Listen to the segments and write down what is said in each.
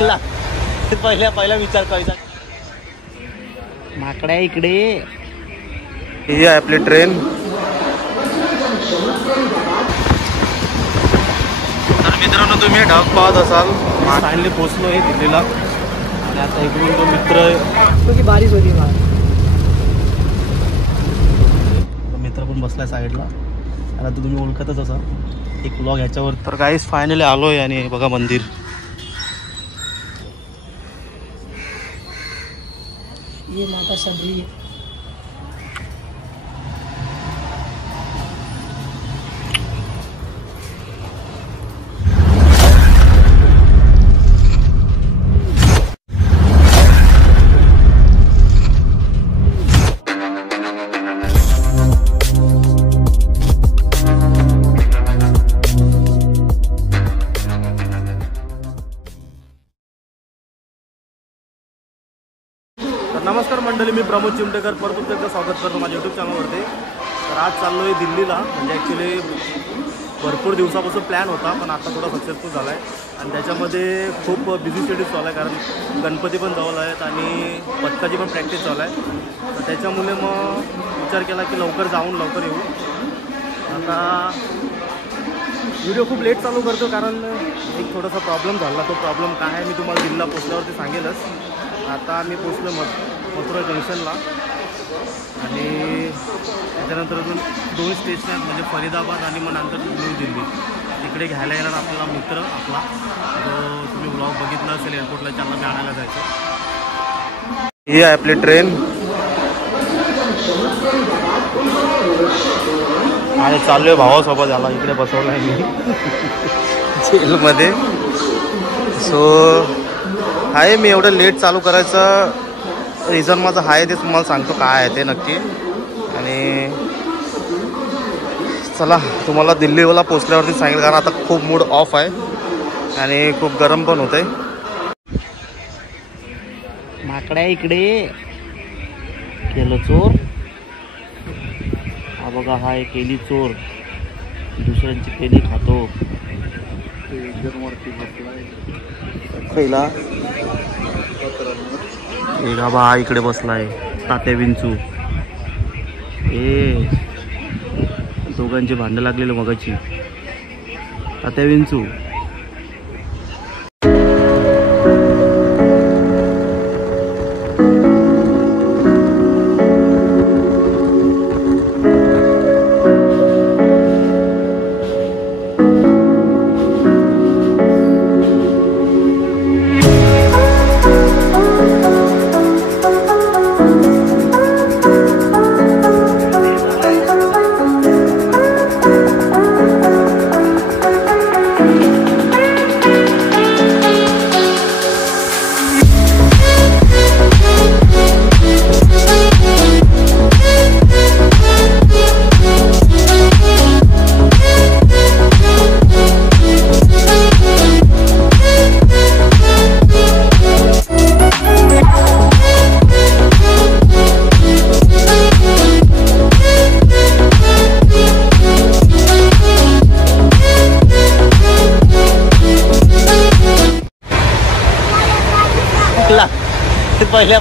पहिला विचार करायचा. माकड्या इकडे. ही आहे आपली ट्रेन. तर मित्रांनो तुम्ही ढग पाहत असाल. फायनली पोहोचलो आहे दिल्लीला. आणि आता इकडून तो मित्र बारिश होती. मित्र पण बसलाय साईडला. आता तुम्ही ओळखतच असाल एक व्लॉग ह्याच्यावर. तर काहीच फायनली आलोय आणि बघा मंदिर. ये माता शबरी. नमस्कार मंडळी, मी प्रमोद चिमटेकर परत तुमचं स्वागत करतो माझ्या यूट्यूब चॅनलवरती. तर आज चाललो आहे दिल्लीला. म्हणजे ॲक्च्युली भरपूर दिवसापासून प्लॅन होता, पण आता थोडा सक्सेसफुल झाला आहे. आणि त्याच्यामध्ये खूप बिझी शेड्यूल चालू आहे, कारण गणपती पण जवळ आहेत आणि पथकाची पण प्रॅक्टिस चालू आहे. तर त्याच्यामुळे मग विचार केला की लवकर जाऊन लवकर येऊ. आता व्हिडिओ खूप लेट चालू करतो, कारण एक थोडासा प्रॉब्लेम झाला. तो प्रॉब्लेम काय आहे मी तुम्हाला दिल्लीला पोचल्यावरती सांगेलच. आता आम्ही पोचलो मथुरा जंक्शनला. आणि त्याच्यानंतर अजून 2 स्टेशन आहेत, म्हणजे फरीदाबाद आणि मग नंतर न्यू दिल्ली. तिकडे घ्यायला येणार आपला मित्र आपला, जो तुम्ही व्लॉग बघितला असेल एअरपोर्टला, त्यांना मी आणायला जायचं. ही आहे आपली ट्रेन. आणि चाललोय भावासोबत. याला इकडे बसवलं आहे मी जेलमध्ये. सो आहे मी एवढं लेट चालू करायचं रिझन माझं आहे ते तुम्हाला सांगतो काय आहे ते नक्की. आणि चला तुम्हाला दिल्लीला पोचल्यावरती सांगेल, कारण आता खूप मूड ऑफ आहे आणि खूप गरम पण होत आहे. माकड्या इकडे. केलं चोर. हा बघा, हा एक केली चोर, दुसऱ्यांची केली खातो. पहिला एक बा इकडे बसलाय तात्या विंचू. दोघांचे भांडं लागलेले मगाची. तात्या विंचू.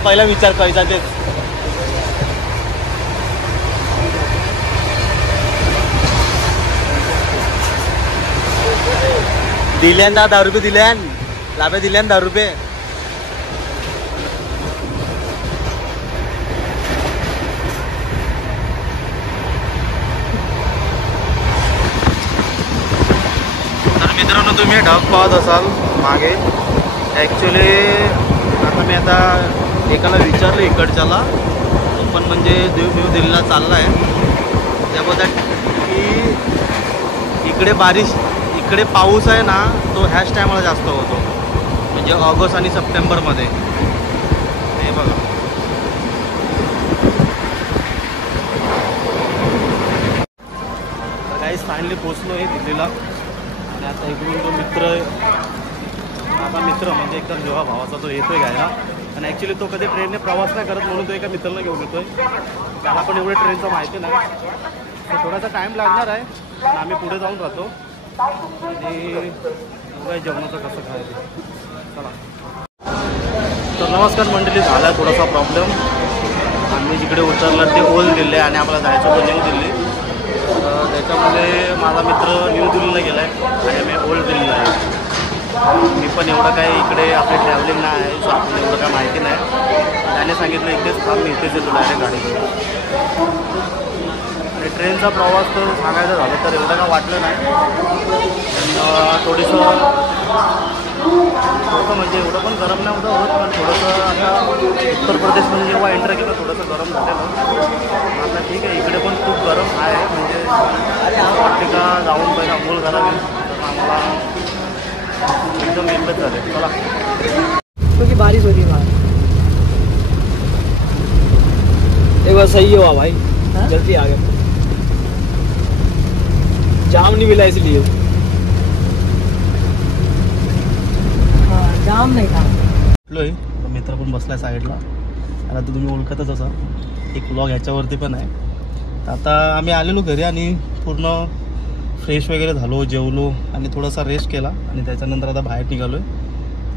पहिला विचार करायचा ते. दिल्यान 10 रुपये दिल्यान. लाभे दिल्यान 10 रुपये. तर मित्रांनो तुम्ही ढग पाहत असाल मागे. ॲक्च्युली आता एकाला विचारलं इकडच्याला, तो पण म्हणजे न्यू दिल्लीला चालला आहे. त्याबद्दल की इकडे पाऊस आहे ना, तो ह्याच टायमाला जास्त होतो, म्हणजे ऑगस्ट आणि सप्टेंबरमध्ये. हे बघा काहीच फायनली पोचलो आहे दिल्लीला. आणि आता इकडून तो मित्र म्हणजे एकदम जेव्हा भावाचा तो येतोय घ्यायला. आणि ॲक्च्युली तो कधी ट्रेनने प्रवास नाही करत, म्हणून तो एका मित्राला घेऊन येतोय. त्याला पण एवढं ट्रेनचं माहिती नाही, तर थोडासा टाईम लागणार आहे. पण आम्ही पुढे जाऊन राहतो आणि जेवणाचं कसं खायचं. चला. तर नमस्कार मंडळी, झाला आहे थोडासा प्रॉब्लेम. आम्ही जिकडे उतरलं ते ओल्ड दिल्ली आणि आम्हाला जायचं होतं न्यू दिल्ली. त्याच्यामुळे माझा मित्र न्यू दिल्लीला गेला आहे आणि आम्ही ओल्ड दिल्लीला आहे. मी पण एवढं काही इकडे आपली ट्रॅव्हलिंग नाही आहे, सो आपल्याला एवढं काय माहिती नाही. त्याने सांगितलं इथेच थांब, मी इथेच येतो डायरेक्ट गाडी. आणि ट्रेनचा प्रवास तर सांगायचं झालं तर एवढं काय वाटलं नाही. पण थोडंसं म्हणजे एवढं पण गरम नाही होतं पण थोडंसं आता उत्तर प्रदेशमध्ये जेव्हा एंटर केलं थोडंसं गरम झालेलं. आता ठीक आहे, इकडे पण खूप गरम आहे. म्हणजे वाटते का जाऊन पहिला अंघोळ घालावी, तर आम्हाला एकदम एकच झाले. चला, क्योंकि बारिश हो रही है बाहर. एक बार सही हुआ भाई, जल्दी आ गया. जाम नहीं मिला इसलिए. जाम नाही का मित्र पण बसलाय साईडला. आता तुम्ही ओळखतच असाल, एक व्लॉग ह्याच्यावरती पण आहे. तर आता आम्ही आलेलो घरी आणि पूर्ण फ्रेश वगैरे झालो, जेवलो आणि थोडासा रेस्ट केला आणि त्याच्यानंतर आता बाहेर निघालो आहे.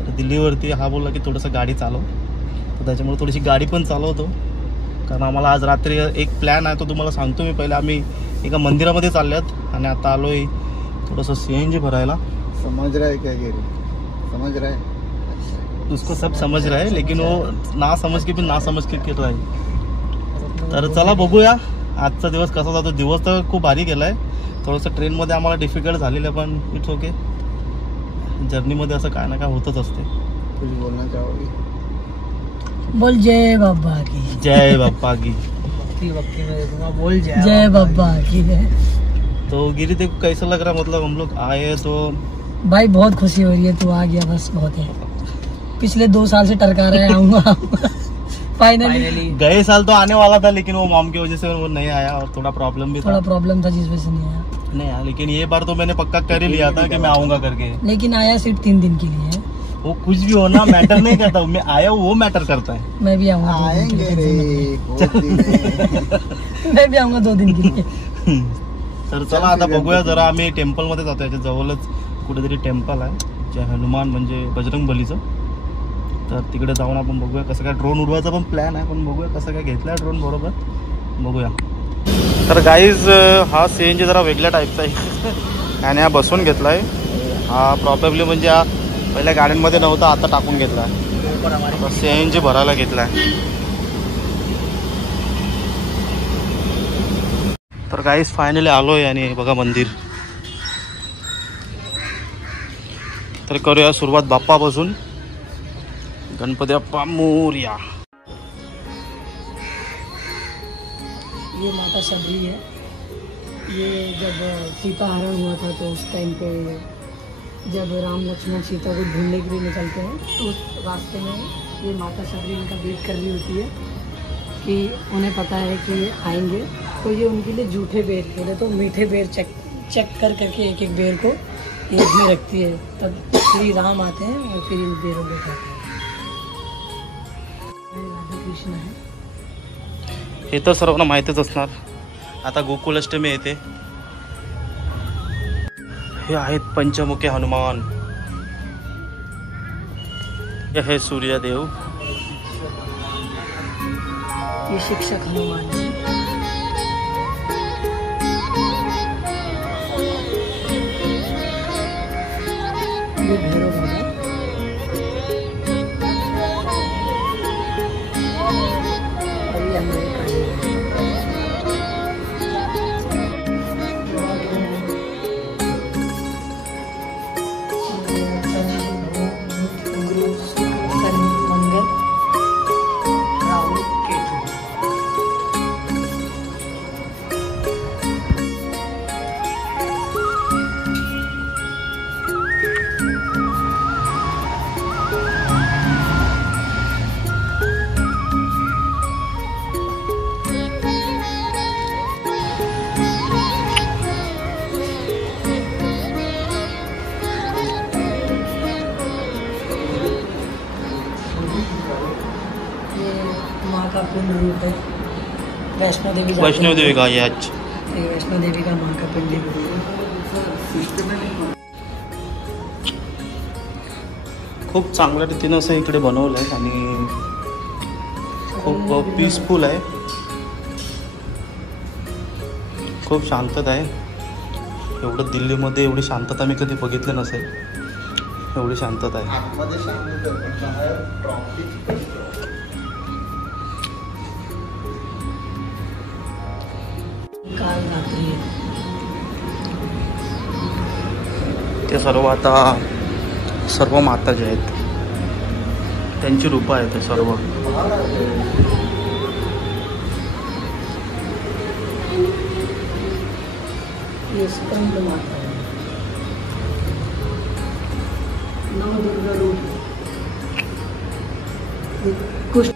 तर दिल्लीवरती हा बोलला की थोडंसं गाडी चालव, तर त्याच्यामुळे थोडीशी गाडी पण चालवतो. कारण आम्हाला आज रात्री एक प्लॅन आहे, तो तुम्हाला सांगतो मी. पहिले आम्ही एका मंदिरामध्ये चालल्यात आणि आता आलो आहे थोडंसं CNG भरायला. समझ रहा है क्या कह रही, समझ रहा है उसको सब समझ रहा है, लेकिन वो ना समझ के भी ना समझ के कर रहा है. तर चला बघूया आजचा दिवस कसा जातो. दिवस तर खूप भारी गेला आहे. थोडंसं ट्रेनमध्ये आम्हाला डिफिकल्ट झालेलं आहे, पण इट्स ओके. जर्नीमध्ये असं काय ना काय होतच असते. कुछ बोलना चाहोगे? बोल जय बाबा की. जय बाप्पा की. बोल जय बाबा की. तो गिरी देखो कैसा लग रहा, मतलब हम लोग आए तो भाई बहुत खुशी हो रही है, तू आ गया बस बहुत है. पिछले 2 साल से टरका रहे आऊंगा. फाइनली गए साल तो आने वाला था, लेकिन वो मॉम की वजह से वो नहीं आया और थोड़ा प्रॉब्लम भी थोड़ा प्रॉब्लम था जिस वजह से नहीं आया. लेकिन ये बार तो मैंने पक्का कर ही लिया था कि मैं आऊंगा करके. लेकिन आया सिर्फ 3 दिन के लिए है. वो कुछ भी होना मैटर नहीं करता, मैं आया वो मैटर करता है. मैं भी आऊंगा. आएंगे मैं भी आऊंगा 2 दिन के लिए. तर चला आता बघूया. जरा आम्ही टेम्पलमध्ये जातो. याच्या जवळच कुठेतरी टेम्पल आहे, जे हनुमान म्हणजे बजरंग बलीचं. तर तिकडे जाऊन आपण बघूया कसं काय. ड्रोन उडवायचा पण प्लॅन आहे, पण बघूया कसं काय घेतला ड्रोन बरोबर, बघूया. तर गाईज हा CNG जरा वेगळ्या टाईपचा आहे आणि हा बसून घेतला आहे. हा प्रॉबेबली म्हणजे हा पहिल्या गाड्यांमध्ये नव्हता, आता टाकून घेतला आहे. CNG भरायला घेतला आहे. तर गाईज फायनली आलो आहे आणि बघा मंदिर. तर करूया सुरुवात बाप्पापासून. गणपती बाप्पा मोरया. ये माता शबरी है. ये जब सीता हरण हुआ था तो उस टाइम पे जब राम लक्ष्मण सीता को ढूंढने के लिए निकलते हैं तो उस रास्ते में ये माता शबरी इनका वेट कर रही होती है कि उन्हें पता है कि ये आएंगे, तो ये उनके लिए जूठे बेर खेले, तो मीठे बेर चेक करके एक बेर को एक में रखती है. तब श्री राम आते हैं और फिर इन बेरों को खाते हैं. राधा कृष्ण है. हे तर सर्वांना माहितीच असणार. आता गोकुळाष्टमी येते. हे आहेत पंचमुखी हनुमान. हे आहे सूर्यदेव. ये शिक्षक हनुमान है. ये भैरव बाबा. और ये हमारे काली मंगल राहुल केतु. का पूर्ण रूप है. वैष्णो देवी का ये आज वैष्णो देवी का माँ का पिंड है. खूप चांगल्या रीतीनं असं इकडे बनवलं आहे आणि खूप पीसफुल आहे, खूप शांतता आहे. एवढं दिल्लीमध्ये एवढी शांतता मी कधी बघितलं नसेल, एवढी शांतता आहे. काल रात्री ते सर्व आता सर्व माता जे आहेत त्यांची रूपं आहेत. सर्व ये स्कंद माता है, नवदुर्गा रूप कुछ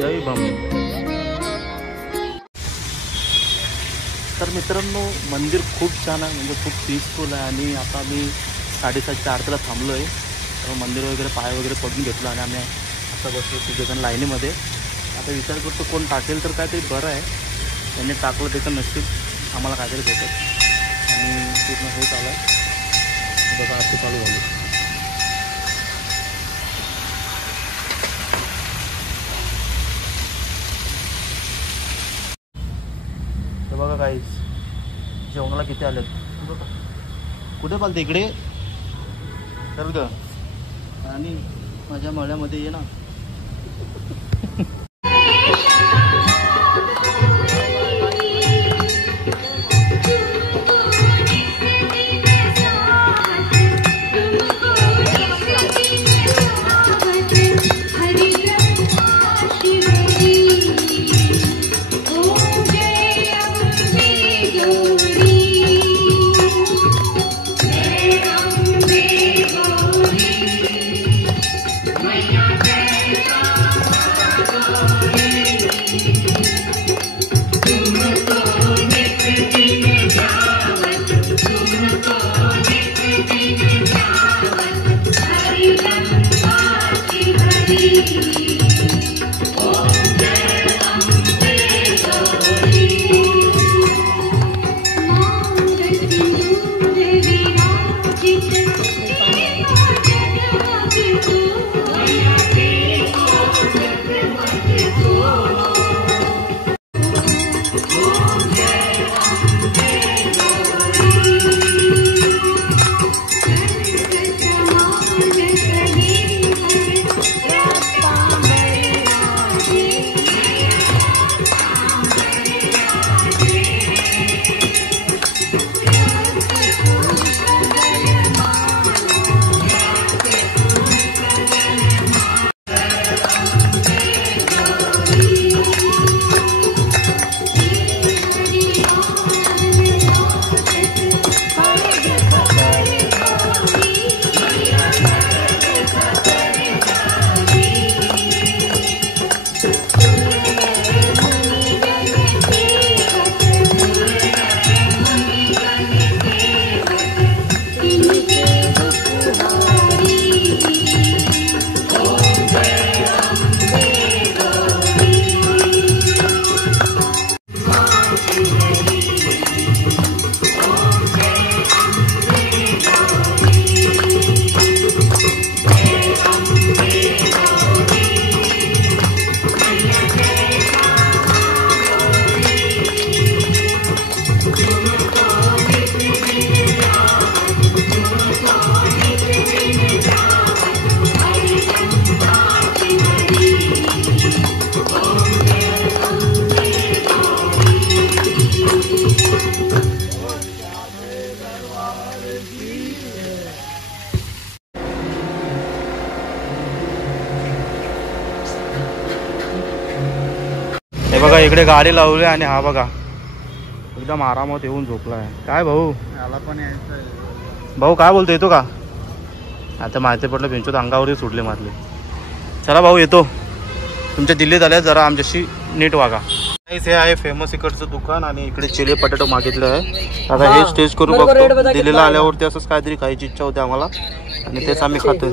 जय भवानी. तर मित्रांनो मंदिर खूप छान आहे, म्हणजे खूप पीसफुल आहे. आणि आता आम्ही 7:30च्या आरतीला थांबलो आहे. तर मंदिर वगैरे पाय वगैरे पडून घेतलं आणि आम्ही आता बसलो तिघजण लाईनीमध्ये. आता विचार करतो कोण टाकेल तर काहीतरी बरं आहे, त्यांनी टाकलं त्याचं नशीब आम्हाला काहीतरी भेटत. आणि पूर्ण हे चालू आहे बघा, आरती चालू झाली. बघा काहीच जेवणाला किती आलेत. कुठे पालते इकडे तर ग, आणि माझ्या मळ्यामध्ये ये ना. हे बघा इकडे गाडी लावली आणि हा बघा एकदम आरामात येऊन झोपला आहे. काय भाऊ मला पण यायचं. भाऊ काय बोलतो, येतो का? आता माहिती पडलं बेंचोत अंगावरही सुटले मारले. चला भाऊ येतो. तुमच्या दिल्लीत आल्या जरा आमच्याशी नीट वागा. हे आहे फेमस इकडचं दुकान आणि इकडे चिली पटॅटो मागितलं आहे. आता हे टेस्ट करून बघतो. दिल्लीला आल्यावरती असंच काहीतरी खायची इच्छा होती आम्हाला आणि तेच आम्ही खातोय.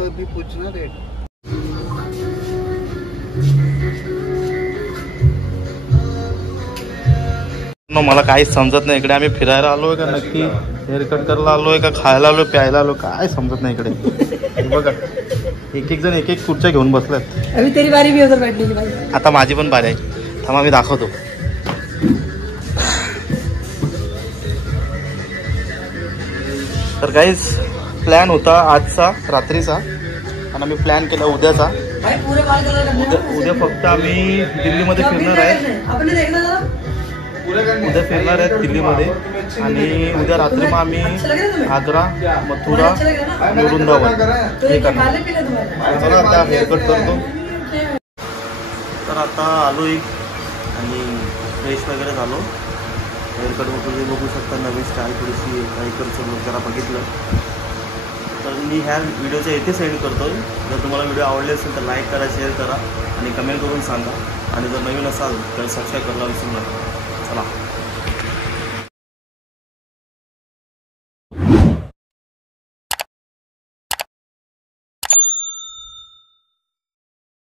मला काहीच समजत नाही. इकडे आम्ही फिरायला आलोय का नक्की हेअरकट करायला आलोय का खायला आलोय प्यायला आलोय काय समजत नाही इकडे. बघा एक एक जण एक एक खुर्च्या घेऊन बसल्यात. अभी तेरी बारी भी उधर बैठने की भाई. आता माझी पण बारी आहे. थांबा मी दाखवतो. तर गाईज प्लॅन होता आजचा रात्रीचा आणि आम्ही प्लॅन केला उद्याचा. उद्या फक्त आम्ही दिल्लीमध्ये फिरणार आहे. उद्या फिरणार आहेत दिल्लीमध्ये आणि उद्या रात्री मग आम्ही आग्रा मथुरा वृंदावन हे करणार. चला आता हेअरकट करतो. तर आता आलोय आणि फ्रेश वगैरे झालो. हेअरकट वगैरे बघू शकता. नवीन स्टाईल थोडीशी हेअरकटचं लोक जरा बघितलं. तर मी ह्या व्हिडिओच्या इथे सेंड करतो. जर तुम्हाला व्हिडिओ आवडले असेल तर लाईक करा, शेअर करा आणि कमेंट करून सांगा. आणि जर नवीन असाल तर सबस्क्राईब करायला विसरू नका. चला.